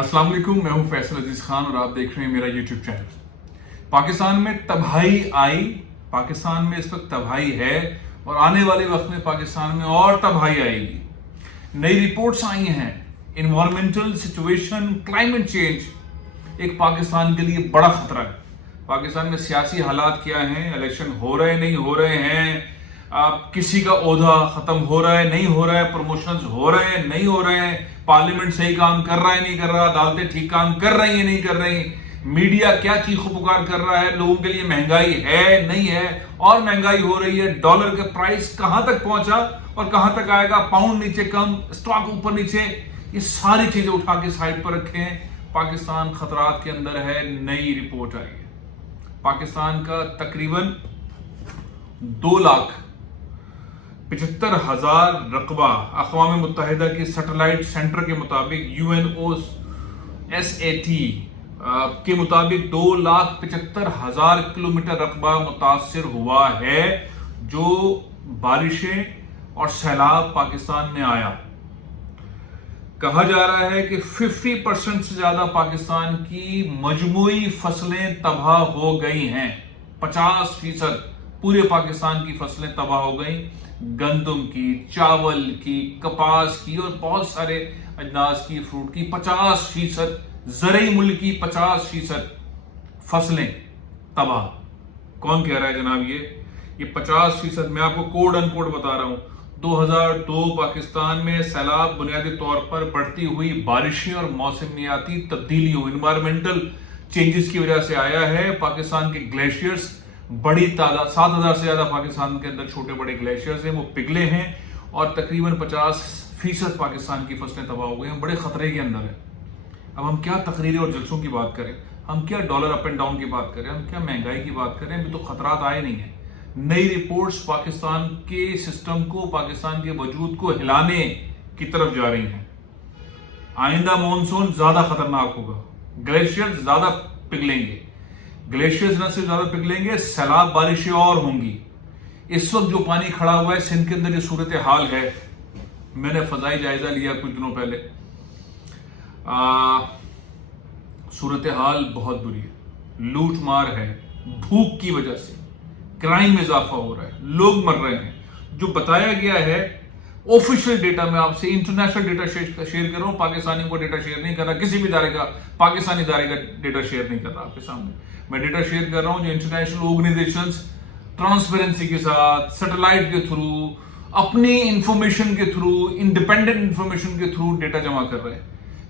अस्सलाम वालेकुम, मैं हूं फैसल अजीज खान और आप देख रहे हैं मेरा यूट्यूब चैनल। पाकिस्तान में तबाही आई, पाकिस्तान में इस वक्त तबाही है और आने वाले वक्त में पाकिस्तान में और तबाही आएगी। नई रिपोर्ट्स आई हैं, इन्वायरमेंटल सिचुएशन, क्लाइमेट चेंज एक पाकिस्तान के लिए बड़ा खतरा है। पाकिस्तान में सियासी हालात क्या हैं, इलेक्शन हो रहे नहीं हो रहे हैं, आप किसी का ओहदा खत्म हो रहा है नहीं हो रहा है, प्रमोशंस हो रहे हैं नहीं हो रहे हैं, पार्लियामेंट सही काम कर रहा है नहीं कर रहा, अदालतें ठीक काम कर रही है नहीं कर रही, मीडिया क्या चीखो पुकार कर रहा है, लोगों के लिए महंगाई है नहीं है और महंगाई हो रही है, डॉलर का प्राइस कहां तक पहुंचा और कहां तक आएगा, पाउंड नीचे कम, स्टॉक ऊपर नीचे, ये सारी चीजें उठा के साइड पर रखें। पाकिस्तान खतरात के अंदर है। नई रिपोर्ट आई है, पाकिस्तान का तकरीबन 2,75,000 रकबा अक़वाम मुत्तहिदा की सैटेलाइट सेंटर के मुताबिक UNOSAT के मुताबिक 2,75,000 किलोमीटर रकबा मुतासर हुआ है, जो बारिशें और सैलाब पाकिस्तान में आया। कहा जा रहा है कि 50% से ज्यादा पाकिस्तान की मजमूई फसलें तबाह हो गई हैं। 50% पूरे पाकिस्तान की फसलें तबाह हो गई, गंदम की, चावल की, कपास की और बहुत सारे अजनास की, फ्रूट की। 50% ज़रई मुल्क की 50% फसलें तबाह। कौन कह रहा है जनाब? ये 50%। मैं आपको कोड अनकोड बता रहा हूं। 2002 पाकिस्तान में सैलाब बुनियादी तौर पर बढ़ती हुई बारिशें और मौसमियाती तब्दीलियों, इन्वायरमेंटल चेंजेस की वजह से आया है। पाकिस्तान के ग्लेशियर्स बड़ी तादाद, 7,000 से ज्यादा पाकिस्तान के अंदर छोटे बड़े ग्लेशियर्स हैं, वो पिघले हैं और तकरीबन 50% पाकिस्तान की फसलें तबाह हो गई हैं। बड़े खतरे के अंदर है। अब हम क्या तकरीरें और जलसों की बात करें, हम क्या डॉलर अप एंड डाउन की बात करें, हम क्या महंगाई की बात करें, अभी तो खतरात आए नहीं है। नई रिपोर्ट्स पाकिस्तान के सिस्टम को, पाकिस्तान के वजूद को हिलाने की तरफ जा रही हैं। आइंदा मॉनसून ज्यादा खतरनाक होगा, ग्लेशियर्स ज्यादा पिघलेंगे, ग्लेशियर्स न सिर्फ ज्यादा पिघलेंगे, सैलाब बारिशें और होंगी। इस वक्त जो पानी खड़ा हुआ है सिंध के अंदर, जो सूरत हाल है, मैंने फजाई जायजा लिया कुछ दिनों पहले। सूरत हाल बहुत बुरी है, लूट मार है, भूख की वजह से क्राइम में इजाफा हो रहा है, लोग मर रहे हैं। जो बताया गया है ऑफिशियल डेटा में, आपसे इंटरनेशनल डेटा शेयर कर रहा हूं, पाकिस्तानी को डेटा शेयर नहीं कर रहा, किसी भी इदारे का, पाकिस्तानी इदारे का डेटा शेयर नहीं कर रहा आपके सामने। मैं डेटा शेयर कर रहा हूं जो इंटरनेशनल ऑर्गेनाइजेशंस ट्रांसपेरेंसी के साथ, सैटेलाइट के थ्रू, अपनी इंफॉर्मेशन के थ्रू, इंडिपेंडेंट इंफॉर्मेशन के थ्रू डेटा जमा कर रहे हैं।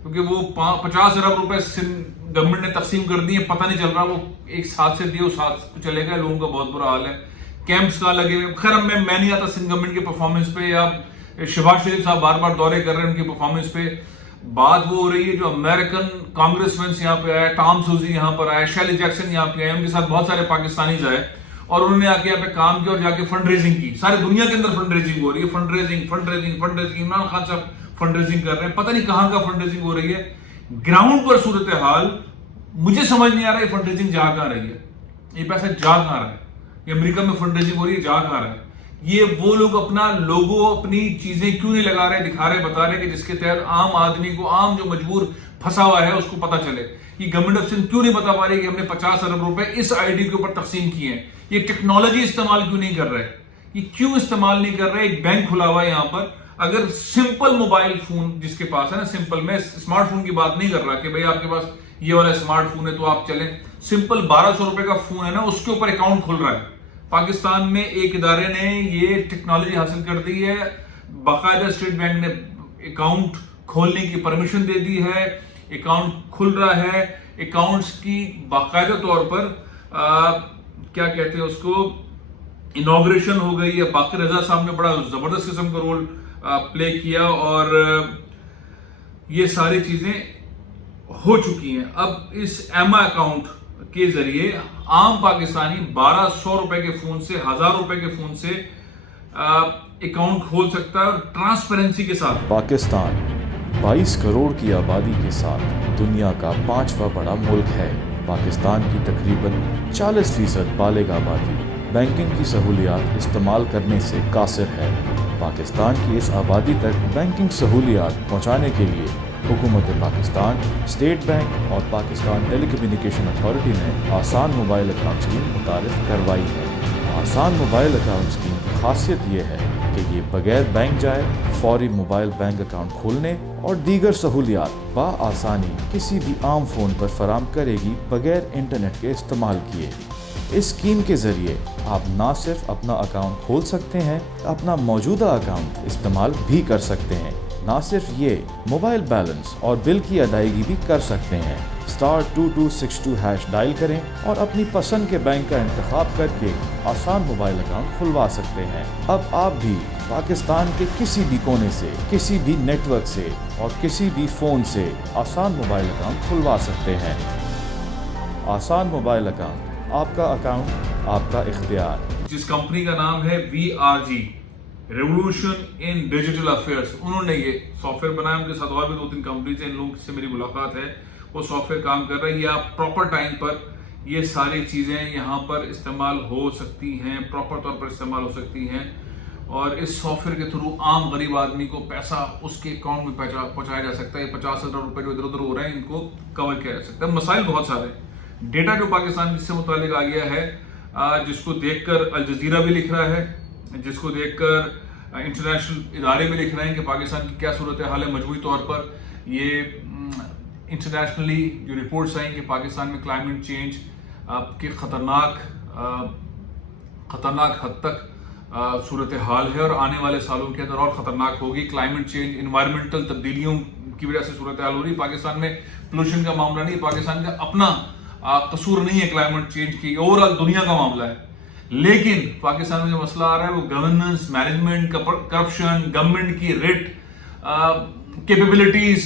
क्योंकि वो 50 अरब रुपए गवर्नमेंट ने तकसीम कर दिए, पता नहीं चल रहा वो एक साथ से दिए, उस साथ चलेगा। लोगों का बहुत बुरा हाल है, कैंप्स कहाँ लगे हुए। खैर अब मैं नहीं आता सिंध गवर्नमेंट के परफॉर्मेंस पे, या शहबाज शरीफ साहब बार बार दौरे कर रहे हैं उनकी परफॉर्मेंस पे। बात वो हो रही है जो अमेरिकन कांग्रेसमैन यहाँ पे आए, टॉम सूजी यहाँ पर आए, शैली जैक्सन यहाँ पे आए, उनके साथ बहुत सारे पाकिस्तानीज आए और उन्होंने आके यहाँ पे काम किया और जाके फंड रेजिंग की। सारी दुनिया के अंदर फंड रेजिंग हो रही है, फंड रेजिंग। इमरान खान साहब फंड रेजिंग कर रहे हैं, पता नहीं कहां का फंड रेजिंग हो रही है। ग्राउंड पर सूरत हाल मुझे समझ नहीं आ रहा है, फंड रेजिंग जा कहां रही है, ये पैसा जा कहां रहा है, ये अमेरिका में फंड रेजिंग हो रही है, जा कहां रहा है। ये वो लोग अपना लोगो, अपनी चीजें क्यों नहीं लगा रहे, दिखा रहे, बता रहे कि जिसके तहत आम आदमी को, आम जो मजबूर फंसा हुआ है उसको पता चले। कि गवर्नमेंट ऑफ सिंध क्यों नहीं बता पा रही कि हमने 50 अरब रुपए इस आईडी के ऊपर तकसीम किए हैं। ये टेक्नोलॉजी इस्तेमाल क्यों नहीं कर रहे, ये क्यों इस्तेमाल नहीं कर रहे। एक बैंक खुला हुआ है यहाँ पर, अगर सिंपल मोबाइल फोन जिसके पास है ना, सिंपल, मैं स्मार्टफोन की बात नहीं कर रहा कि भाई आपके पास ये वाला स्मार्टफोन है तो आप चलें, सिंपल 1200 रुपए का फोन है ना, उसके ऊपर अकाउंट खुल रहा है। पाकिस्तान में एक इदारे ने ये टेक्नोलॉजी हासिल कर दी है, बाकायदा स्टेट बैंक ने अकाउंट खोलने की परमिशन दे दी है, अकाउंट खुल रहा है, अकाउंट्स की बाकायदा तौर पर क्या कहते हैं उसको, इनॉग्रेशन हो गई है। बाकी रजा साहब ने बड़ा जबरदस्त किस्म का रोल प्ले किया और ये सारी चीजें हो चुकी हैं। अब इस एमा अकाउंट के जरिए आम पाकिस्तानी 1200 रुपए के फोन से, 1000 रुपए के फोन से अकाउंट खोल सकता है और ट्रांसपेरेंसी के साथ। पाकिस्तान 22 करोड़ की आबादी के साथ दुनिया का 5वां बड़ा मुल्क है। पाकिस्तान की तकरीबन 40% बालिग आबादी बैंकिंग की सहूलियात इस्तेमाल करने से कासिर है। पाकिस्तान की इस आबादी तक बैंकिंग सहूलियात पहुंचाने के लिए हुकूमत पाकिस्तान, स्टेट बैंक और पाकिस्तान टेली कम्युनिकेशन अथॉरिटी ने आसान मोबाइल अकाउंट स्कीम मुतारिफ करवाई है। आसान मोबाइल अकाउंट स्कीम की खासियत ये है कि ये बगैर बैंक जाए फौरी मोबाइल बैंक अकाउंट खोलने और दीगर सहूलियात बआसानी किसी भी आम फ़ोन पर फराम करेगी बगैर इंटरनेट के इस्तेमाल किए। इस स्कीम के ज़रिए आप ना सिर्फ अपना अकाउंट खोल सकते हैं, अपना मौजूदा अकाउंट इस्तेमाल भी कर सकते हैं। ना सिर्फ ये, मोबाइल बैलेंस और बिल की अदायगी भी कर सकते हैं। *2262# डायल करें और अपनी पसंद के बैंक का इंतखाब करके आसान मोबाइल अकाउंट खुलवा सकते हैं। अब आप भी पाकिस्तान के किसी भी कोने से, किसी भी नेटवर्क से और किसी भी फ़ोन से आसान मोबाइल अकाउंट खुलवा सकते हैं। आसान मोबाइल अकाउंट, आपका अकाउंट, आपका इख्तियार। जिस कंपनी का नाम है VRG, revolution in digital affairs, उन्होंने ये सॉफ्टवेयर बनाया। उनके साथ और भी 2-3 कंपनीज हैं, इन लोगों से मेरी मुलाकात है, वो सॉफ्टवेयर काम कर रहे हैं। या प्रॉपर टाइम पर ये सारी चीज़ें यहाँ पर इस्तेमाल हो सकती हैं, प्रॉपर तौर पर इस्तेमाल हो सकती हैं और इस सॉफ्टवेयर के थ्रू आम गरीब आदमी को पैसा उसके अकाउंट में पहुँचाया जा सकता है। 50,000 रुपये जो इधर उधर हो रहे हैं, इनको कवर किया जा सकता है। मसाइल बहुत सारे हैं। डेटा जो पाकिस्तान से मुतालिक आ गया है, जिसको देखकर अल जजीरा भी लिख रहा है, जिसको देखकर इंटरनेशनल इदारे भी लिख रहे हैं कि पाकिस्तान की क्या सूरत हाल है मजमूई तौर पर। ये इंटरनेशनली जो रिपोर्ट्स आई कि पाकिस्तान में क्लाइमेट चेंज के ख़तरनाक हद तक सूरत हाल है और आने वाले सालों के अंदर और ख़तरनाक होगी। क्लाइमेट चेंज, इन्वायरमेंटल तब्दीलियों की वजह से सूरत हाल हो रही है। पाकिस्तान में पोल्यूशन का मामला नहीं, पाकिस्तान का अपना कसूर नहीं है क्लाइमेट चेंज की, ओवरऑल दुनिया का मामला है। लेकिन पाकिस्तान में जो मसला आ रहा है वो गवर्नेंस, मैनेजमेंट, करप्शन, गवर्नमेंट की रेट कैपेबिलिटीज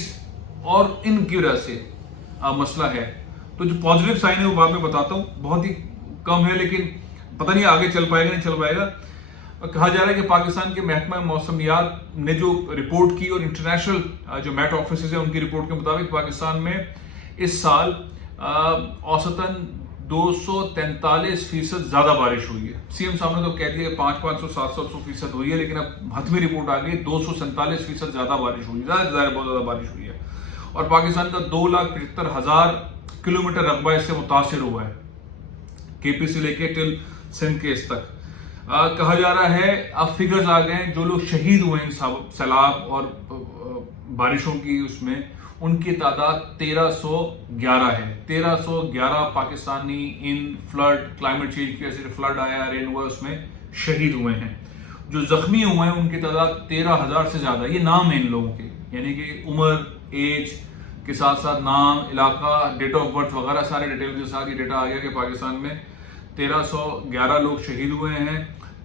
और इनकी वजह से मसला है। तो जो पॉजिटिव साइन है वो बाद में बताता हूँ, बहुत ही कम है, लेकिन पता नहीं आगे चल पाएगा नहीं चल पाएगा। कहा जा रहा है कि पाकिस्तान के महकमा मौसमियात ने जो रिपोर्ट की और इंटरनेशनल जो मेट ऑफिस है उनकी रिपोर्ट के मुताबिक पाकिस्तान में इस साल औसतन 243% ज्यादा बारिश हुई है। सीएम साहब ने तो कह दिया 500, 700% हुई है, लेकिन अब हतमी रिपोर्ट आ गई 247% ज्यादा बारिश हुई, बहुत ज्यादा बारिश हुई है। और पाकिस्तान का 2,75,000 किलोमीटर रकबा इससे मुतासिर हुआ है, केपी से लेके टिल सिंध के इस तक। कहा जा रहा है, अब फिगर्स आ गए, जो लोग शहीद हुए इन सैलाब और बारिशों की उसमें, उनकी तादाद 1311 है। 1311 पाकिस्तानी इन फ्लड, क्लाइमेट चेंज की वजह से फ्लड आया, रेन हुआ, उसमें शहीद हुए हैं। जो जख्मी हुए हैं उनकी तादाद 13,000 से ज़्यादा। ये नाम है इन लोगों के, यानी कि उम्र, एज के साथ साथ नाम, इलाका, डेट ऑफ बर्थ वगैरह सारे डिटेल के साथ ये डेटा आ गया कि पाकिस्तान में 1311 लोग शहीद हुए हैं,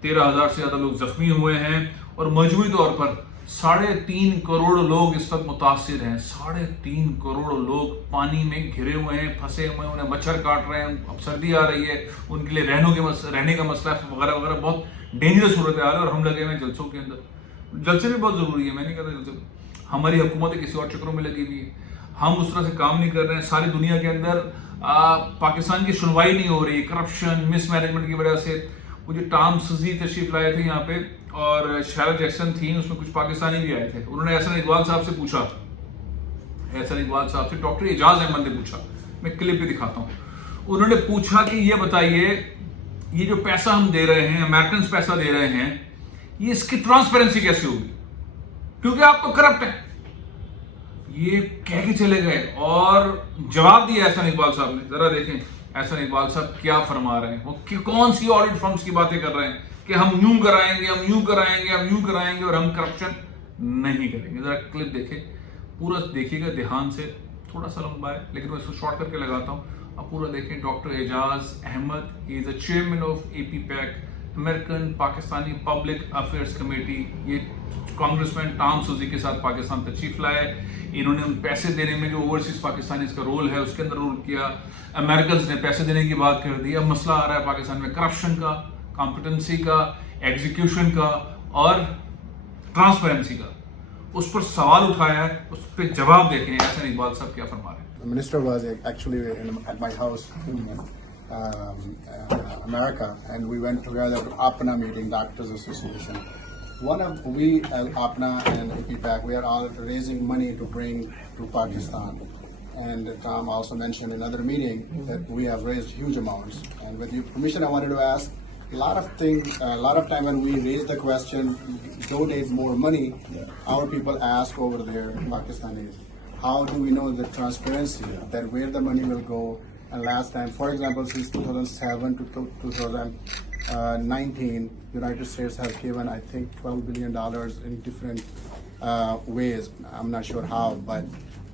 13,000 से ज़्यादा लोग जख्मी हुए हैं और मजमूई तौर पर 3.5 करोड़ लोग इस वक्त मुतासिर हैं। 3.5 करोड़ लोग पानी में घिरे हुए हैं, फंसे हुए हैं, उन्हें मच्छर काट रहे हैं, अब सर्दी आ रही है, उनके लिए रहने का मसला वगैरह वगैरह, बहुत डेंजरस सूरत हाल है। और हम लगे हुए हैं जलसों के अंदर। जलसे भी बहुत ज़रूरी है, मैं नहीं कहता जलसे, हमारी हुकूमत किसी और चक्रों में लगी हुई है, हम उस तरह से काम नहीं कर रहे हैं। सारी दुनिया के अंदर पाकिस्तान की सुनवाई नहीं हो रही, करप्शन, मिसमैनेजमेंट की वजह से। वो जो टॉम सजी तशरीफ लाए थे यहाँ पे और शायरा जैक्सन थी, उसमें कुछ पाकिस्तानी भी आए थे। उन्होंने एहसन इकबाल साहब से पूछा, एहसन इकबाल साहब से डॉक्टर एजाज अहमद ने पूछा, मैं क्लिप भी दिखाता हूँ। उन्होंने पूछा कि ये बताइए, ये जो पैसा हम दे रहे हैं, अमेरिकन पैसा दे रहे हैं, ये इसकी ट्रांसपेरेंसी कैसे होगी, क्योंकि आप तो करप्ट हैं। ये कह के चले गए और जवाब दिया एहसन इकबाल साहब ने। जरा देखें एहसन इकबाल साहब क्या फरमा रहे हैं। वो कौन सी ऑडिट फर्म्स की बातें कर रहे हैं कि हम यूं कराएंगे, हम यूं कराएंगे, हम यूं कराएंगे और हम करप्शन नहीं करेंगे। जरा क्लिप देखें, पूरा देखिएगा ध्यान से, थोड़ा सा लंबा है लेकिन मैं इसको शॉर्ट करके लगाता हूँ। आप पूरा देखें। Doctor Ejaz Ahmad, he is the chairman of APPAC, American Pakistani public affairs committee. ये कांग्रेसमैन टॉम सजी के साथ पाकिस्तान तशरीफ लाए। इन्होंने उन पैसे देने में जो ओवरसीज पाकिस्तानीज का रोल है उसके अंदर रोल किया। अमेरिकन ने पैसे देने की बात कर दी। अब मसला आ रहा है पाकिस्तान में करप्शन का, कॉम्पिटेंसी का, एग्जीक्यूशन का और ट्रांसपेरेंसी का। उस पर सवाल उठाया है, उस पर जवाब देखें एहसन इकबाल साहब क्या फरमा रहे हैं। The minister was actually at my house in America, and we went together to APNA meeting, Doctors Association, one of we APNA and APPAC, we are all raising money to bring to Pakistan. And Tom also mentioned in another meeting that we have raised huge amounts. And with your permission, I wanted to ask a lot of time when we raise the question, donate more money, our people ask over there, Pakistanis, how do we know the transparency that where the money will go? And last time, for example, since 2007 to 2019, United States has given, I think, $12 billion in different ways. I'm not sure how, but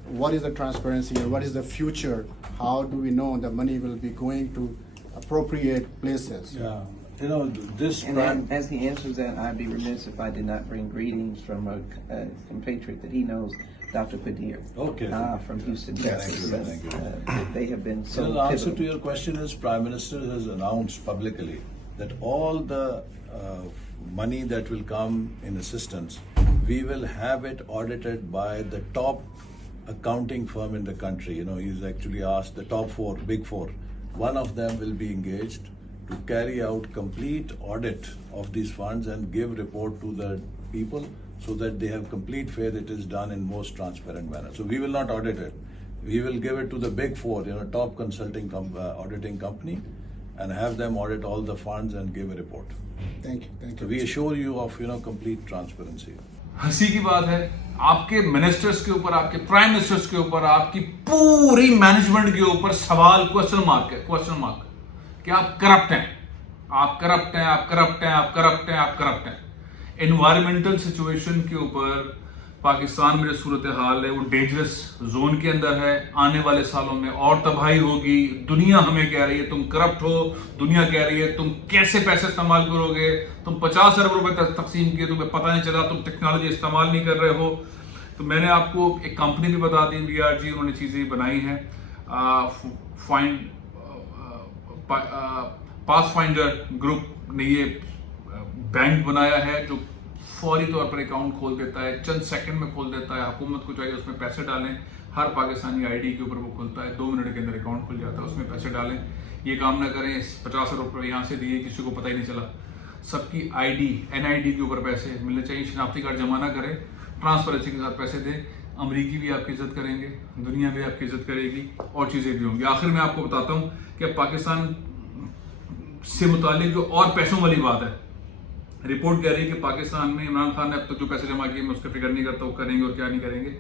what is the transparency and what is the future? How do we know the money will be going to appropriate places? Yeah, you know, this And as he answers that, I'd be remiss if I did not bring greetings from a compatriot that he knows, Dr. Qadir. Okay. From Houston, Texas. Thank you. They have been so The answer pivotal. to your question is Prime Minister has announced publicly that all the money that will come in assistance, we will have it audited by the top accounting firm in the country. You know, he's actually asked the top four, big four. One of them will be engaged to carry out complete audit of these funds and give report to the people so that they have complete faith it is done in most transparent manner. So we will not audit it. We will give it to the big four, you know, top consulting auditing company, and have them audit all the funds and give a report. Thank you. So we assure you of, you know, complete transparency. हंसी की बात है, आपके ministers के ऊपर, आपके prime ministers के ऊपर, आपकी पूरी मैनेजमेंट के ऊपर सवाल, क्वेश्चन मार्क कि आप करप्ट हैं, आप करप्ट हैं, आप करप्ट हैं, आप करप्ट हैं, आप करप्ट हैं। एनवायरमेंटल सिचुएशन के ऊपर पाकिस्तान में जो सूरत हाल है वो डेंजरस जोन के अंदर है। आने वाले सालों में और तबाही होगी। दुनिया हमें कह रही है तुम करप्ट हो, दुनिया कह रही है तुम कैसे पैसे इस्तेमाल करोगे, तुम 50 अरब रुपए तकसीम किए, तुम्हें पता नहीं चला, तुम टेक्नोलॉजी इस्तेमाल नहीं कर रहे हो। तो मैंने आपको एक कंपनी भी बता दी, BRG, उन्होंने चीज़ें बनाई हैं। पाथफाइंडर ग्रुप ने ये बैंक बनाया है जो फौरी तौर पर अकाउंट खोल देता है, चंद सेकंड में खोल देता है। हुकूमत को चाहिए उसमें पैसे डालें, हर पाकिस्तानी ID के ऊपर वो खुलता है, 2 मिनट के अंदर अकाउंट खुल जाता है, उसमें पैसे डालें। ये काम ना करें 50 अरब रुपये यहाँ से दिए, किसी को पता ही नहीं चला। सबकी ID NID के ऊपर पैसे मिलने चाहिए, शनाख्ती कार्ड जमा ना करें, ट्रांसपेरेंसी के साथ पैसे दें। अमरीकी भी आपकी इज्जत करेंगे, दुनिया भी आपकी इज्जत करेगी, और चीज़ें भी होंगी। आखिर में आपको बताता हूँ कि अब पाकिस्तान से मुतालिक जो और पैसों वाली बात है, रिपोर्ट कह रही है कि पाकिस्तान में इमरान खान ने अब तक जो पैसे जमा किए, मैं उसका फिक्र नहीं करता वो करेंगे और क्या नहीं करेंगे।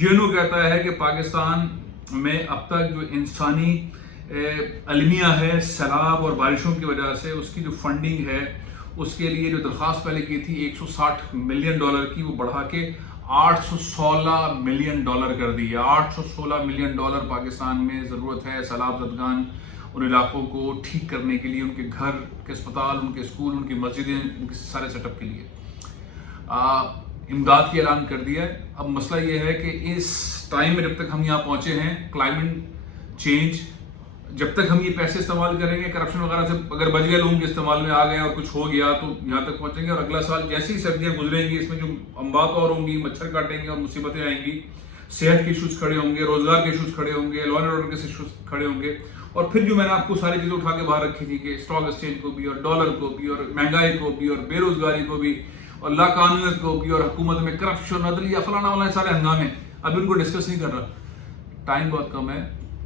यूएनओ कहता है कि पाकिस्तान में अब तक जो इंसानी अलमिया है सैलाब और बारिशों की वजह से, उसकी जो फंडिंग है उसके लिए जो दरख्वास्त पहले की थी $160 मिलियन की, वो बढ़ा के $816 मिलियन कर दी है। $816 मिलियन पाकिस्तान में ज़रूरत है सैलाब ज़दगान उन इलाकों को ठीक करने के लिए, उनके घर के अस्पताल, उनके स्कूल, उनकी मस्जिदें, उनके सारे सेटअप के लिए इमदाद की ऐलान कर दिया है। अब मसला ये है कि इस टाइम में जब तक हम यहाँ पहुँचे हैं, क्लाइमेट चेंज, जब तक हम ये पैसे इस्तेमाल करेंगे, करप्शन वगैरह से अगर बच गए, लोगों के इस्तेमाल में आ गए और कुछ हो गया तो यहाँ तक पहुँचेंगे। और अगला साल जैसी सर्दियाँ गुजरेंगी, इसमें जो अम्बात और होंगी, मच्छर काटेंगे और मुसीबतें आएंगी, सेहत के इशूज़ खड़े होंगे, रोजगार के इशूज़ खड़े होंगे, लॉ एंड ऑर्डर के इशूज़ खड़े होंगे। और फिर जो मैंने आपको सारी चीज़ें उठा के बाहर रखी थी कि स्टॉक एक्सचेंज को भी, और डॉलर को भी, और महंगाई को भी, और बेरोजगारी को भी, और लाकानूनियत को भी, और हुकूमत में करप्शन, अदलिया, फलाना वाला सारे हंगामे, अब इनको डिस्कस नहीं कर रहा। टाइम बहुत कम है।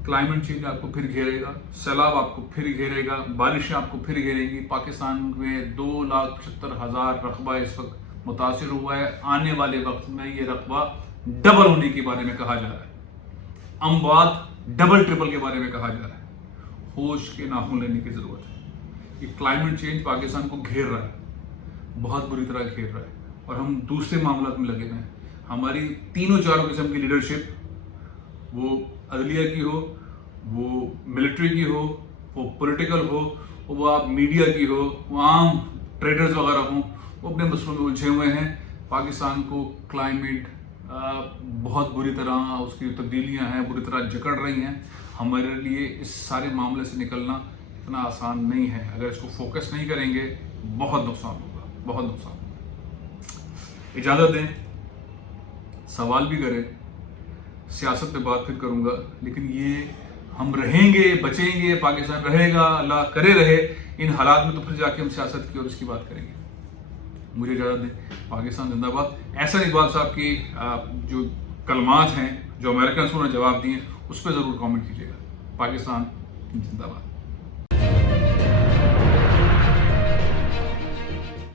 क्लाइमेट चेंज आपको फिर घेरेगा, सैलाब आपको फिर घेरेगा, बारिशें आपको फिर घेरेंगी। पाकिस्तान में 2,70,000 रकबा इस वक्त मुतासिर हुआ है। आने वाले वक्त में ये रकबा डबल होने के बारे में कहा जा रहा है, अमवात डबल ट्रिपल के बारे में कहा जा रहा है। होश के नाखून लेने की जरूरत है। ये क्लाइमेट चेंज पाकिस्तान को घेर रहा है, बहुत बुरी तरह घेर रहा है, और हम दूसरे मामलों में लगे हुए हैं। हमारी तीनों चारों किस्म की लीडरशिप, वो अदलिया की हो, वो मिलिट्री की हो, वो पॉलिटिकल हो, वो आप मीडिया की हो, वो आम ट्रेडर्स वगैरह हों, वो अपने मसलों में उलझे हुए हैं। पाकिस्तान को क्लाइमेट बहुत बुरी तरह, उसकी तब्दीलियां हैं बुरी तरह जकड़ रही हैं। हमारे लिए इस सारे मामले से निकलना इतना आसान नहीं है। अगर इसको फोकस नहीं करेंगे बहुत नुकसान होगा, बहुत नुकसान होगा। इजाज़त दें, सवाल भी करें, सियासत पे बात फिर करूँगा, लेकिन ये हम रहेंगे, बचेंगे, पाकिस्तान रहेगा, अल्लाह करे रहे इन हालात में, तो फिर जाके हम सियासत की और इसकी बात करेंगे। مجھے اجازت دیں. پاکستان زندہ باد. احسن اقبال صاحب کی جو کلمات ہیں جو امریکنس نے جواب دیے اس پہ ضرور کامنٹ کیجیے گا. پاکستان زندہ باد.